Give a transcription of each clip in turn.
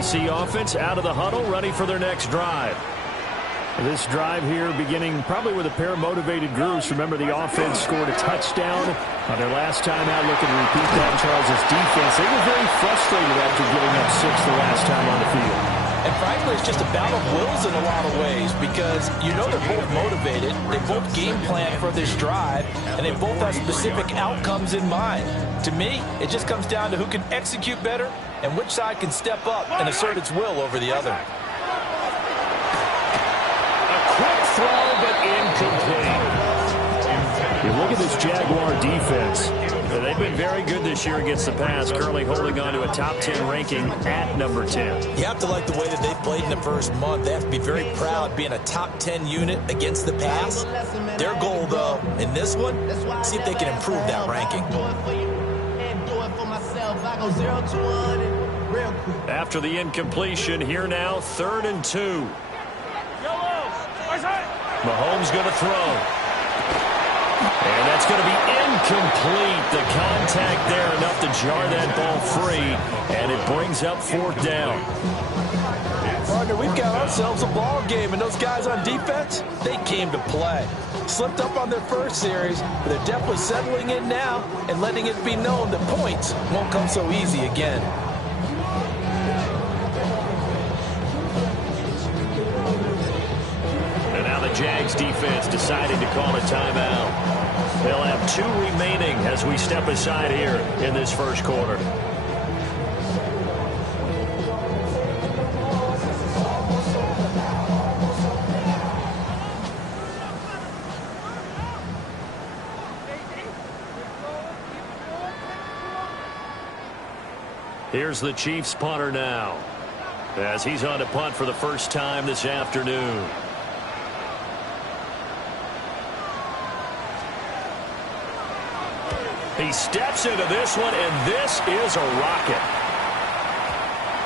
KC offense out of the huddle, ready for their next drive. This drive here beginning probably with a pair of motivated groups. Remember, the offense scored a touchdown on their last time out, looking to repeat that. Charles' defense, they were very frustrated after giving up 6 the last time on the field. And frankly, it's just a battle of wills in a lot of ways, because you know they're both motivated, they both game plan for this drive, and they both have specific outcomes in mind. To me, it just comes down to who can execute better and which side can step up and assert its will over the other. Quick throw, but incomplete. You look at this Jaguar defense. They've been very good this year against the pass, currently holding on to a top 10 ranking at number 10. You have to like the way that they've played in the first month. They have to be very proud being a top 10 unit against the pass. Their goal, though, in this one, see if they can improve that ranking. After the incompletion, here now, 3rd and 2. Mahomes going to throw. And that's going to be incomplete. The contact there, enough to jar that ball free. And it brings up 4th down. Partner, we've got ourselves a ball game. And those guys on defense, they came to play. Slipped up on their first series, but they're definitely settling in now and letting it be known that points won't come so easy again. Jags defense deciding to call a timeout. They'll have 2 remaining as we step aside here in this first quarter. Here's the Chiefs punter now, as he's on to punt for the first time this afternoon. He steps into this one, and this is a rocket.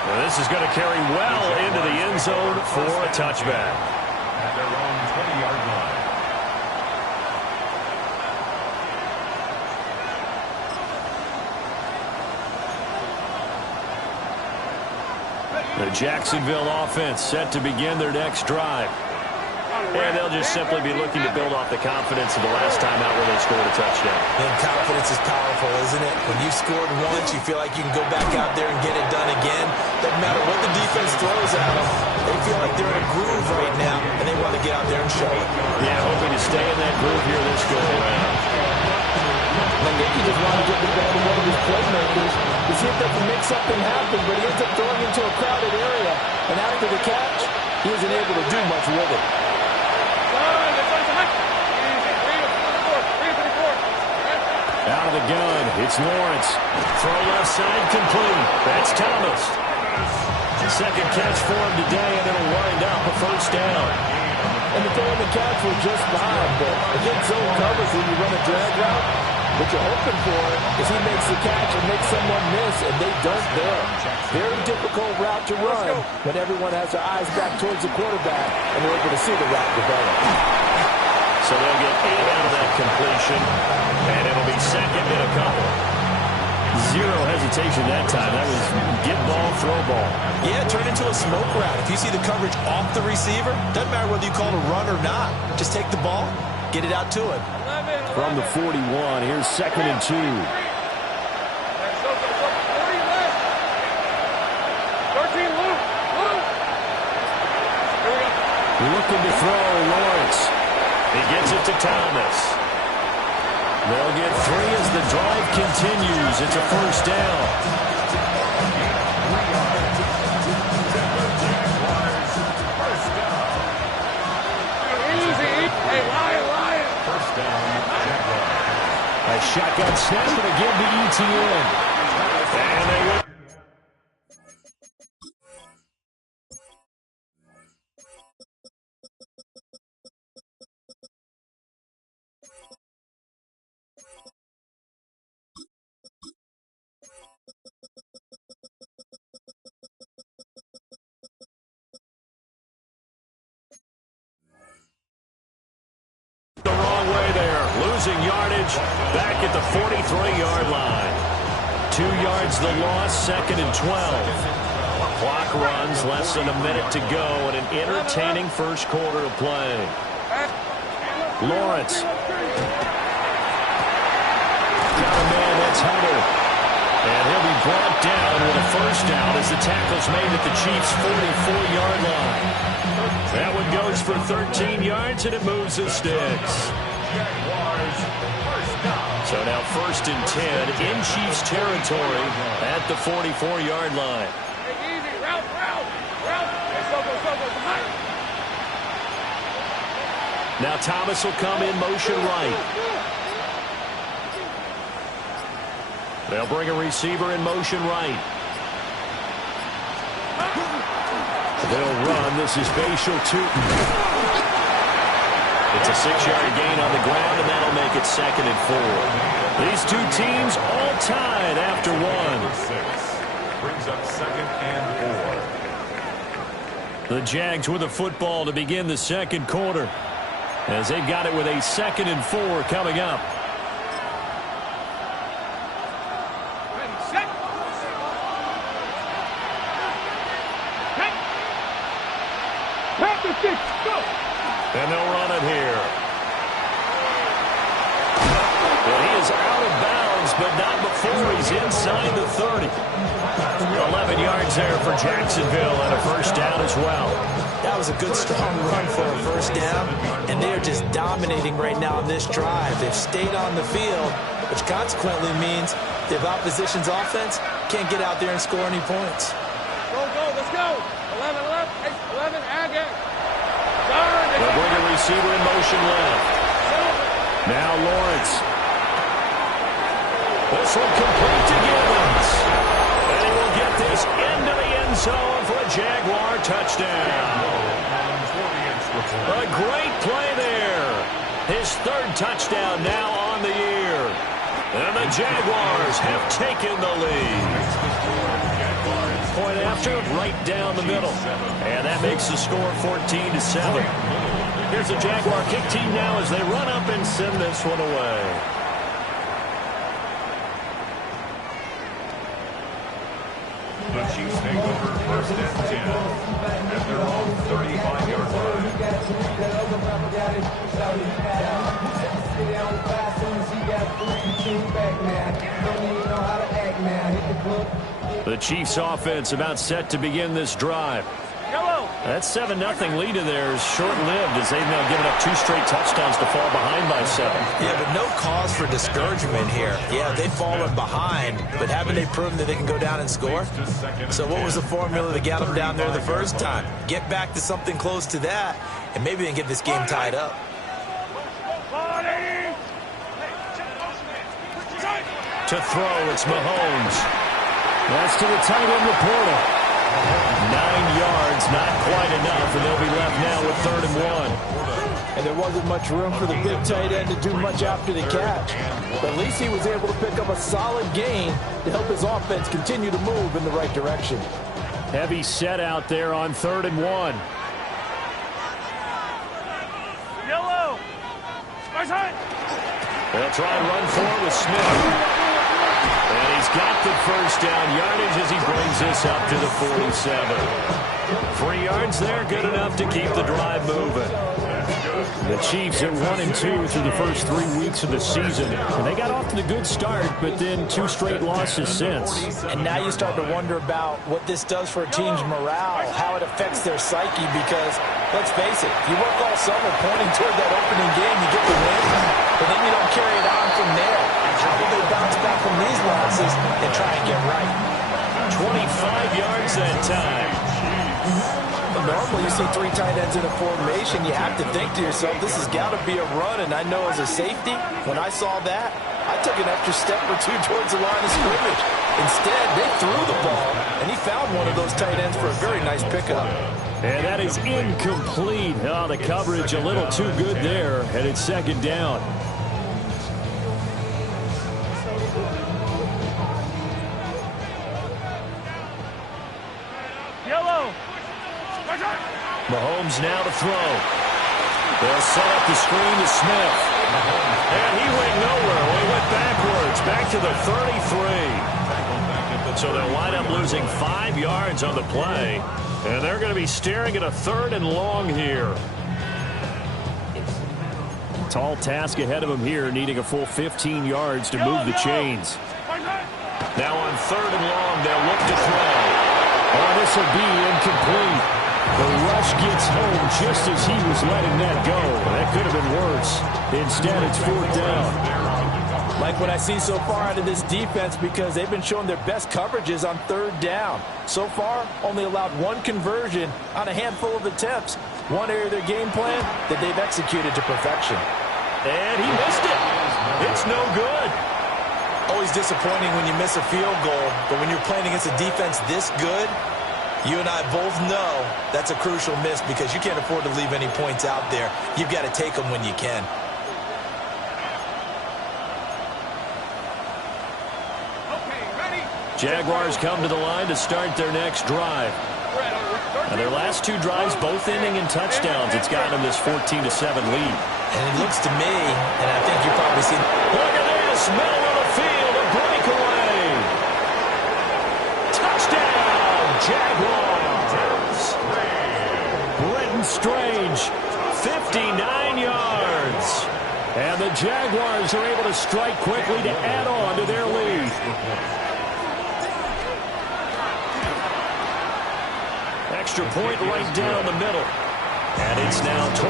And this is going to carry well into the end zone for a touchback. At their own 20-yard line. The Jacksonville offense set to begin their next drive. And they'll just simply be looking to build off the confidence of the last time out where they scored a touchdown. And confidence is powerful, isn't it? When you've scored once, you feel like you can go back out there and get it done again. Doesn't matter what the defense throws at them. They feel like they're in a groove right now, and they want to get out there and show it. Yeah, hoping to stay in that groove here this go-around. I think he just wanted to get the ball to one of his playmakers to see if they can make something happen, but he ends up throwing into a crowded area. And after the catch, he isn't able to do much with it. Out of the gun, it's Lawrence. Throw left side complete. That's Thomas. Second catch for him today, and it'll wind up a first down. And the throw and the catch were just fine, but against zone covers when you run a drag route, what you're hoping for is he makes the catch and makes someone miss, and they don't there. Very difficult route to run when everyone has their eyes back towards the quarterback and they're able to see the route develop. So they'll get 8 out of that completion, and it'll be second and a couple. Zero hesitation that time. That was get ball, throw ball. Yeah, turn into a smoke route. If you see the coverage off the receiver, doesn't matter whether you call it a run or not. Just take the ball, get it out to him. From the 41, here's 2nd and 2. Looking to throw, Lawrence. He gets it to Thomas. They'll get 3 as the drive continues. It's a first down. A shotgun snap to give the ETN. And they win. The wrong way there. Losing yardage back at the 43-yard line. 2 yards the loss, 2nd and 12. Clock runs, less than a minute to go, and an entertaining first quarter of play. Lawrence. Got a man, that's Hunter. And he'll be brought down with a first down as the tackle's made at the Chiefs' 44-yard line. That one goes for 13 yards, and it moves the sticks. So now 1st and 10 in Chiefs territory at the 44-yard line. Now Thomas will come in motion right. They'll bring a receiver in motion right. They'll run. This is Bashal Tootin. It's a 6-yard gain on the ground, and that'll make it 2nd and 4. These two teams all tied after one. Brings up 2nd and 4. The Jags with the football to begin the second quarter, as they've got it with a 2nd and 4 coming up. And they'll run it here. Well, he is out of bounds, but not before he's inside the 30. 11 yards there for Jacksonville, and a first down as well. That was a good, strong run for a first down, and they're just dominating right now on this drive. They've stayed on the field, which consequently means the opposition's offense can't get out there and score any points. Go, let's go. 11, again. They'll bring a receiver in motion left. Now Lawrence. This one complete to Gibbons. And he will get this into the end zone for a Jaguar touchdown. A great play there. His 3rd touchdown now on the year. And the Jaguars have taken the lead. Point after, right down the middle. And that makes the score 14-7. Here's the Jaguar kick team now as they run up and send this one away. The Chiefs take over 1st and 10 at their own 35-yard line. The Chiefs offense about set to begin this drive. That 7-0 lead of theirs short-lived as they've now given up 2 straight touchdowns to fall behind by 7. Yeah, but no cause for discouragement here. Yeah, they've fallen behind, but haven't they proven that they can go down and score? So what was the formula that got them down there the first time? Get back to something close to that, and maybe they can get this game tied up. To throw, it's Mahomes. That's to the tight end, Laporta. 9 yards, not quite enough, and they'll be left now with 3rd and 1. And there wasn't much room for the big tight end to do much after the catch. But at least he was able to pick up a solid gain to help his offense continue to move in the right direction. Heavy set out there on 3rd and 1. Yellow. They'll try and run forward with Smith. And he's got the first down yardage as he brings this up to the 47. 3 yards there, good enough to keep the drive moving. The Chiefs at 1-2 through the first 3 weeks of the season. And they got off to the good start, but then 2 straight losses since. And now you start to wonder about what this does for a team's morale, how it affects their psyche, because, let's face it, you work all summer pointing toward that opening game, you get the win, but then you don't carry it on from there. How will they bounce back from these losses and try and get right? 25 yards that time. Normally you see 3 tight ends in a formation, you have to think to yourself, this has got to be a run, and I know as a safety, when I saw that, I took an extra step or 2 towards the line of scrimmage. Instead, they threw the ball, and he found one of those tight ends for a very nice pickup. And that is incomplete. Oh, the coverage a little too good there, and it's 2nd down. Mahomes now to throw. They'll set up the screen to Smith. And he went nowhere. He went backwards, back to the 33. down, so they'll wind up losing 5 yards on the play. And they're going to be staring at a 3rd and long here. Tall task ahead of them here, needing a full 15 yards to move the chains. Now on 3rd and long, they'll look to throw. Oh, this will be incomplete. The rush gets home just as he was letting that go. That could have been worse. Instead, it's 4th down. Like what I see so far out of this defense, because they've been showing their best coverages on 3rd down. So far, only allowed 1 conversion on a handful of attempts. One area of their game plan that they've executed to perfection. And he missed it. It's no good. Always disappointing when you miss a field goal, but when you're playing against a defense this good, you and I both know that's a crucial miss because you can't afford to leave any points out there. You've got to take them when you can. Jaguars come to the line to start their next drive. Now their last 2 drives, both ending in touchdowns. It's gotten them this 14-7 lead. And it looks to me, and I think you've probably seen... Look at this, middle of the field, a breakaway. Touchdown, Jaguars. Britton Strange, 59 yards. And the Jaguars are able to strike quickly to add on to their lead. Extra point right down the middle. And it's now 21-7.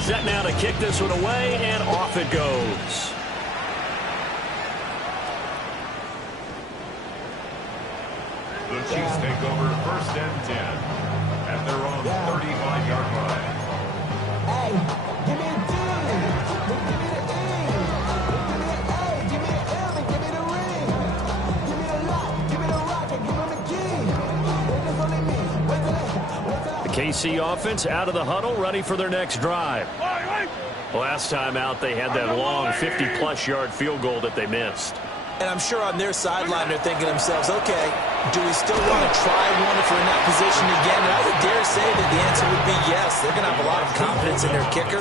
Set now to kick this one away, and off it goes. The Chiefs take over 1st and 10 at their own 35-yard line. Hey, give me a D. Give me the E. Give me an A. Give me an M. And give me the ring. Give me the lock. Give me the rock. And give me the key. Wait, there's only me. Wait till I... The KC offense out of the huddle, ready for their next drive. Last time out, they had that long 50-plus yard field goal that they missed. And I'm sure on their sideline they're thinking to themselves, okay, do we still want to try one if we're in that position again? And I would dare say that the answer would be yes. They're going to have a lot of confidence in their kicker.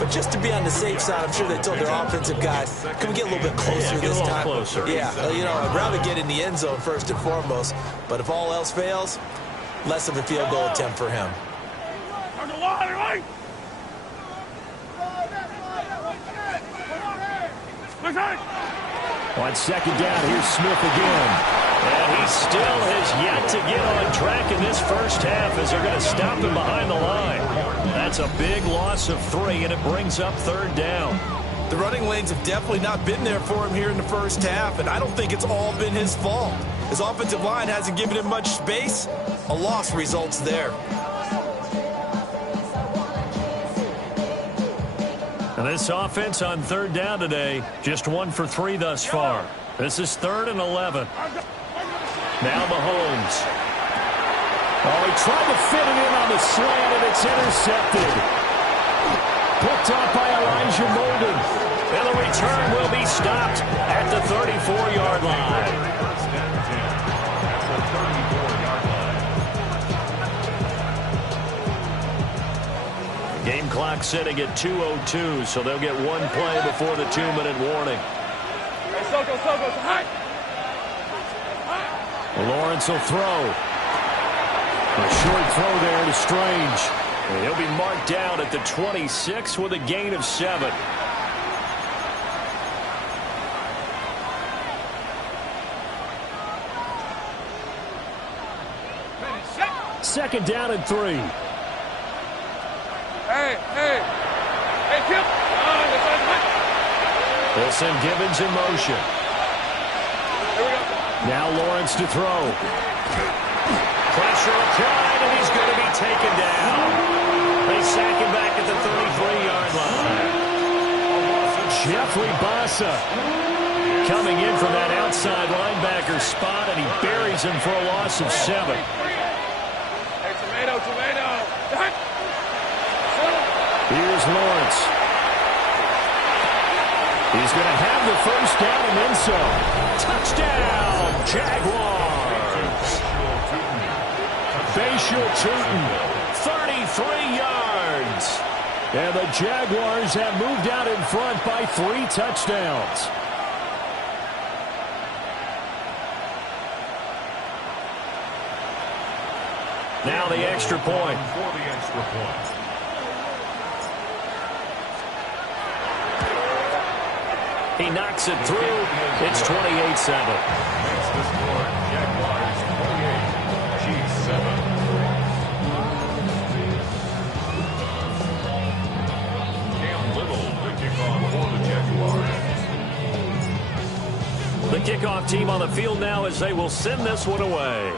But just to be on the safe side, I'm sure they told their offensive guys, can we get a little bit closer this time? Closer. Yeah, you know, I'd rather get in the end zone first and foremost. But if all else fails, less of a field goal attempt for him. On 2nd down, here's Smith again. And he still has yet to get on track in this first half as they're going to stop him behind the line. That's a big loss of 3, and it brings up 3rd down. The running lanes have definitely not been there for him here in the first half, and I don't think it's all been his fault. His offensive line hasn't given him much space. A loss results there. And this offense on 3rd down today, just 1 for 3 thus far. This is 3rd and 11. Now Mahomes. Oh, he tried to fit it in on the slant, and it's intercepted. Picked up by Elijah Molden. And the return will be stopped at the 34-yard line. Game clock sitting at 2:02, so they'll get 1 play before the 2-minute warning. Lawrence will throw. A short throw there to Strange. And he'll be marked down at the 26 with a gain of 7. Second down and 3. Hey, Kim. They'll send Gibbons in motion. Now Lawrence to throw. Pressure applied, and he's going to be taken down. They sack him back at the 33-yard line. Jeffrey Bassa coming in from that outside linebacker spot, and he buries him for a loss of 7. Hey, tomato. Here's Lawrence. He's going to have the first down and then some. Touchdown, Jaguars. Bashal Tutin. 3rd yards. And the Jaguars have moved out in front by 3 touchdowns. Now the extra point. For the extra point. He knocks it through. It's 28-7. Makes the score. Jaguars 28, Chiefs 7. Cam Little, the kickoff for the Jaguars. The kickoff team on the field now as they will send this one away.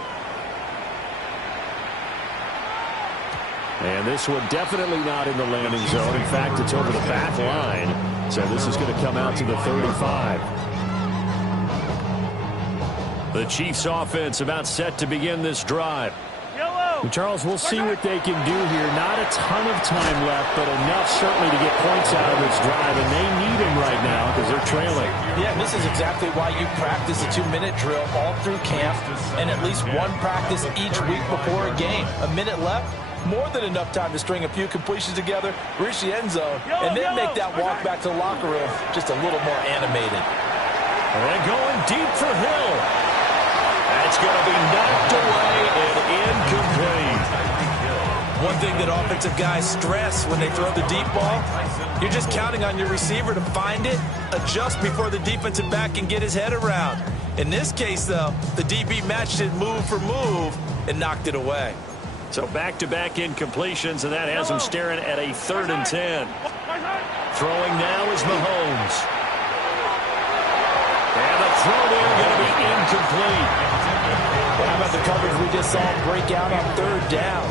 And this one definitely not in the landing zone. In fact, it's over the back line. So this is going to come out to the 35. The Chiefs offense about set to begin this drive. And Charles, we'll see what they can do here. Not a ton of time left, but enough certainly to get points out of this drive. And they need him right now because they're trailing. Yeah, and this is exactly why you practice a 2-minute drill all through camp and at least one practice each week before a game. A minute left. More than enough time to string a few completions together, reach the end zone, and then make that walk back to the locker room just a little more animated. And going deep for Hill. That's going to be knocked away and incomplete. One thing that offensive guys stress when they throw the deep ball, you're just counting on your receiver to find it, adjust before the defensive back can get his head around. In this case, though, the DB matched it move for move and knocked it away. So back-to-back incompletions, and that has him staring at a 3rd and 10. Throwing now is Mahomes. And the throw there going to be incomplete. How about the coverage we just saw break out on 3rd down?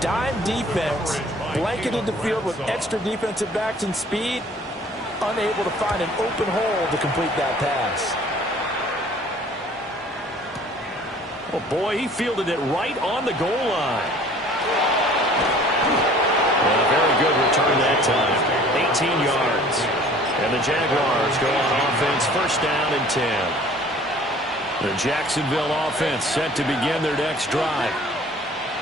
Dime defense, blanketed the field with extra defensive backs and speed, unable to find an open hole to complete that pass. Oh, boy, he fielded it right on the goal line. And a very good return that time. 18 yards. And the Jaguars go on offense, 1st down and 10. The Jacksonville offense set to begin their next drive.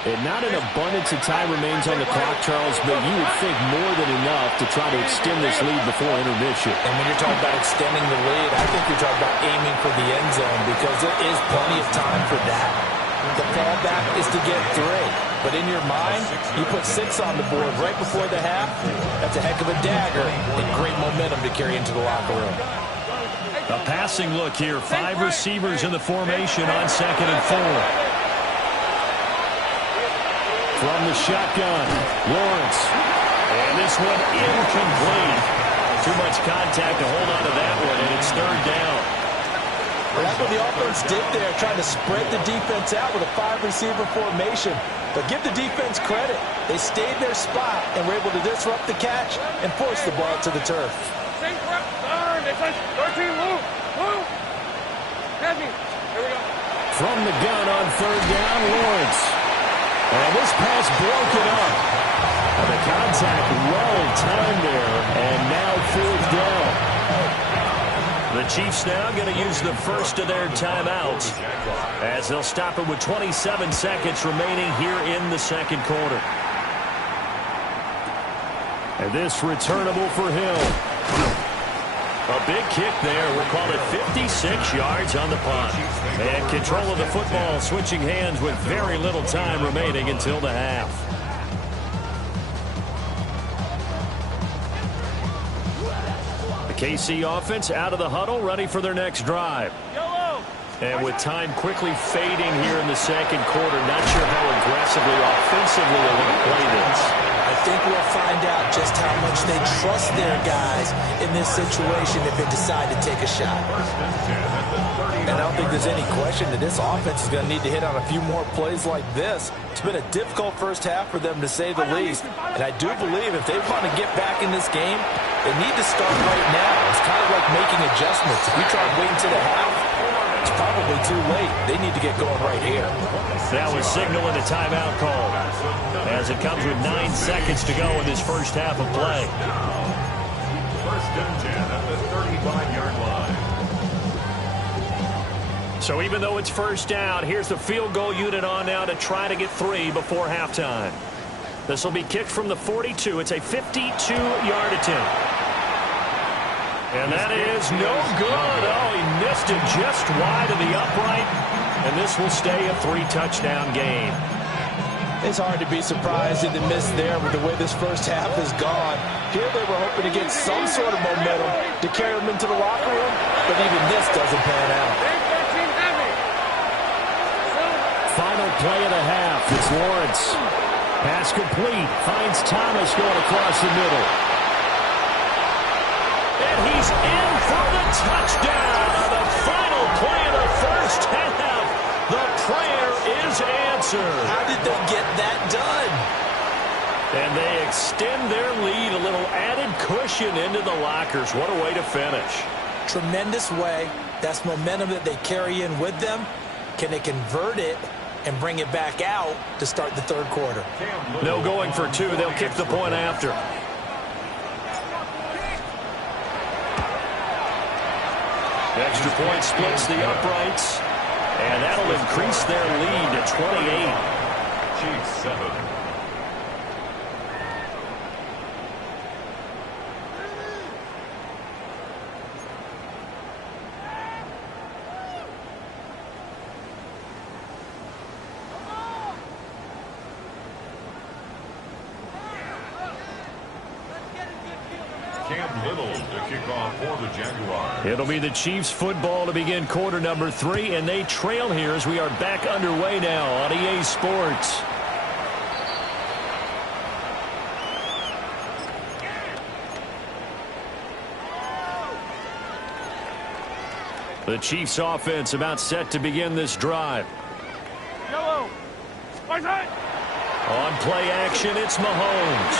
And not an abundance of time remains on the clock, Charles, but you would think more than enough to try to extend this lead before intermission. And when you're talking about extending the lead, I think you're talking about aiming for the end zone because there is plenty of time for that. The fallback is to get 3. But in your mind, you put 6 on the board right before the half. That's a heck of a dagger and great momentum to carry into the locker room. A passing look here. 5 receivers in the formation on 2nd and 4. From the shotgun, Lawrence. And this one incomplete. Too much contact to hold on to that one, and it's 3rd down. Well, that's what the offense did there, trying to spread the defense out with a 5-receiver formation. But give the defense credit. They stayed their spot and were able to disrupt the catch and force the ball to the turf. From the gun on 3rd down, Lawrence. And this pass broken up. And the contact well timed there, and now 4th down. The Chiefs now going to use the first of their timeouts as they'll stop it with 27 seconds remaining here in the 2nd quarter. And this returnable for Hill. A big kick there. We'll call it 56 yards on the punt. And control of the football switching hands with very little time remaining until the half. The KC offense out of the huddle, ready for their next drive. And with time quickly fading here in the 2nd quarter, not sure how aggressively, offensively they want to play this. I think we'll find out just how much they trust their guys in this situation if they decide to take a shot. And I don't think there's any question that this offense is going to need to hit on a few more plays like this. It's been a difficult first half for them, to say the least. And I do believe if they want to get back in this game, they need to start right now. It's kind of like making adjustments. If you try to wait until the half, it's probably too late. They need to get going right here. That was signaling a timeout call as it comes with 9 seconds to go in this first half of play. 1st and 10 at the 35-yard line. So even though it's 1st down, here's the field goal unit on now to try to get 3 before halftime. This will be kicked from the 42. It's a 52-yard attempt. And that is no good. Oh, he missed it just wide of the upright. And this will stay a 3-touchdown game. It's hard to be surprised in the miss there with the way this first half has gone. Here they were hoping to get some sort of momentum to carry them into the locker room, but even this doesn't pan out. Final play of the half. It's Lawrence. Pass complete. Finds Thomas going across the middle. And he's in for the touchdown. The final play of the first half. The prayer is answered. How did they get that done? And they extend their lead, a little added cushion into the lockers. What a way to finish. Tremendous way. That's momentum that they carry in with them. Can they convert it and bring it back out to start the third quarter? No going for two. They'll kick the point after. Extra point splits the uprights. And that'll increase their lead to 28. Chiefs 7. It'll be the Chiefs football to begin quarter number 3, and they trail here as we are back underway now on EA Sports. The Chiefs offense about set to begin this drive. Yellow. On play action, it's Mahomes.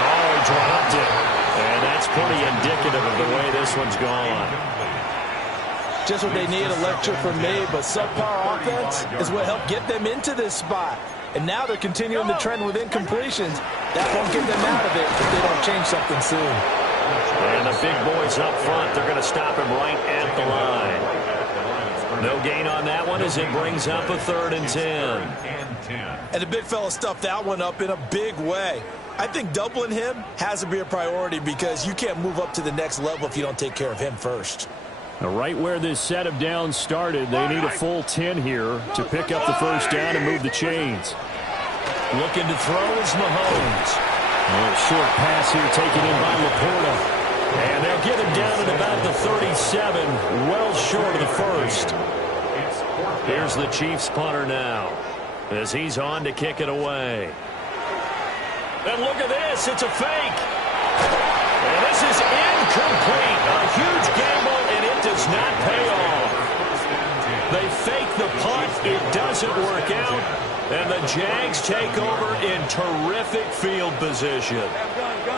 Oh, he dropped it. And that's pretty indicative of the way this one's gone. Just what they need, a lecture from me, but subpar offense is what helped get them into this spot. And now they're continuing the trend with incompletions. That won't get them out of it if they don't change something soon. And the big boys up front, they're going to stop him right at the line. No gain on that one as it brings up a 3rd and 10. And the big fella stuffed that one up in a big way. I think doubling him has to be a priority because you can't move up to the next level if you don't take care of him first. Now, right where this set of downs started, they need a full 10 here to pick up the first down and move the chains. Looking to throw is Mahomes. A short pass here taken in by Laporta. And they'll get him down at about the 37, well short of the first. Here's the Chiefs punter now as he's on to kick it away. And look at this, it's a fake. And this is incomplete. A huge gamble, and it does not pay off. They fake the punt, it doesn't work out, and the Jags take over in terrific field position.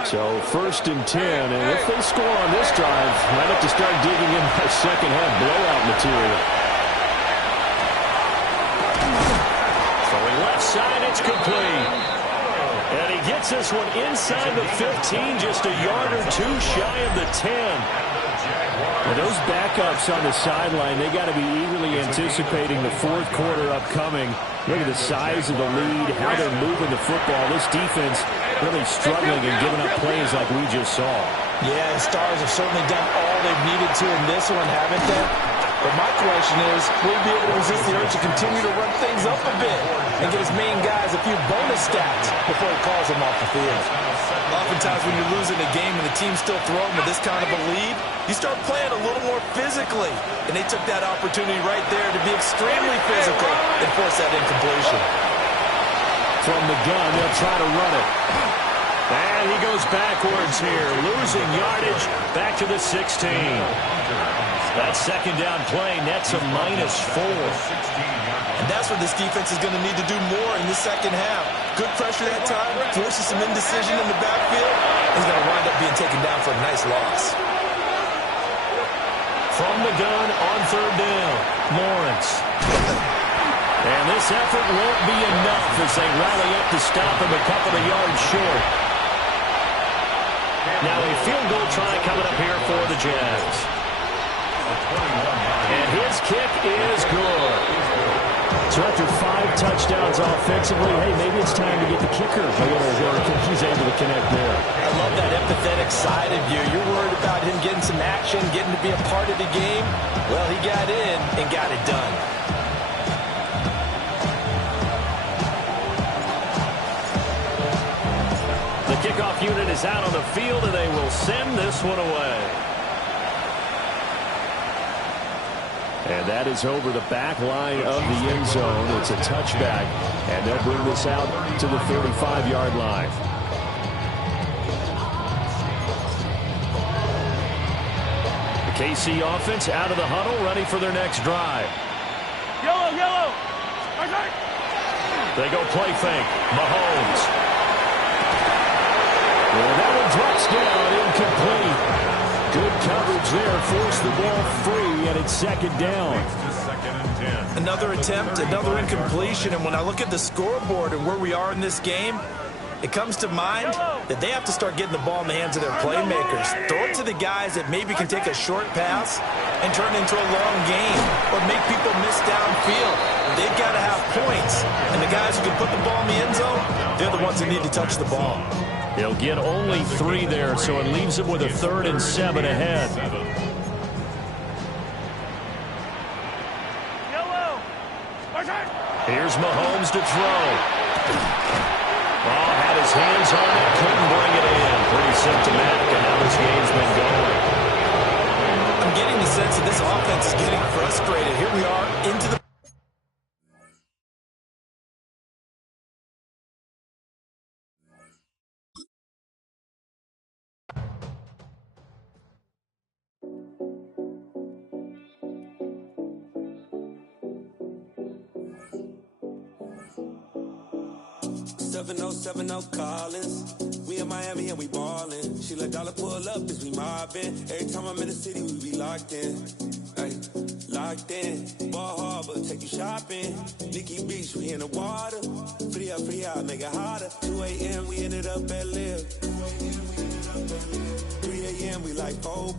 So 1st and 10, and if they score on this drive, might have to start digging in their second half blowout material. Throwing left side, it's complete. And he gets this one inside the 15, just a yard or two shy of the 10. Well, those backups on the sideline, they got to be eagerly anticipating the fourth quarter upcoming. Look at the size of the lead, how they're moving the football. This defense really struggling and giving up plays like we just saw. Yeah, the Stars have certainly done all they've needed to in this one, haven't they? But my question is, will he be able to resist the urge to continue to run things up a bit and get his main guys a few bonus stats before he calls them off the field? Oftentimes when you're losing a game and the team's still throwing with this kind of a lead, you start playing a little more physically. And they took that opportunity right there to be extremely physical and force that incompletion. From the gun, they'll try to run it. And he goes backwards here, losing yardage back to the 16. That second down play nets a -4. And that's what this defense is going to need to do more in the second half. Good pressure that time, forces some indecision in the backfield. He's going to wind up being taken down for a nice loss. From the gun on 3rd down, Lawrence. And this effort won't be enough as they rally up to stop him a couple of yards short. Now a field goal try coming up here for the Jags. And his kick is good. So after 5 touchdowns offensively, hey, maybe it's time to get the kicker a little work, and he's able to connect there. I love that empathetic side of you. You're worried about him getting some action, getting to be a part of the game. Well, he got in and got it done. The kickoff unit is out on the field, and they will send this one away. And that is over the back line of the end zone. It's a touchback, and they'll bring this out to the 35-yard line. The KC offense out of the huddle, ready for their next drive. Yellow, yellow. Okay. They go play fake. Mahomes. Well, that one drops down, incomplete. Good coverage there, forced the ball free, and it's second down. Another attempt, another incompletion, and when I look at the scoreboard and where we are in this game, it comes to mind that they have to start getting the ball in the hands of their playmakers. Throw it to the guys that maybe can take a short pass and turn it into a long game or make people miss downfield. They've got to have points, and the guys who can put the ball in the end zone, they're the ones that need to touch the ball. He'll get only 3 there, so it leaves him with a 3rd and 7 ahead. Here's Mahomes to throw. Oh, had his hands on it, couldn't bring it in. Pretty symptomatic of how this game's been going. I'm getting the sense that this offense is getting frustrated. Here we are into the... Collins. We in Miami and we ballin'. She let dollar pull up as we mobbin'. Every time I'm in the city, we be locked in. Ay, locked in. Ball Harbor, take you shopping. Nikki Beach, we in the water. Free up, make it hotter. 2 a.m., we ended up at Live. 3 a.m., we like hope.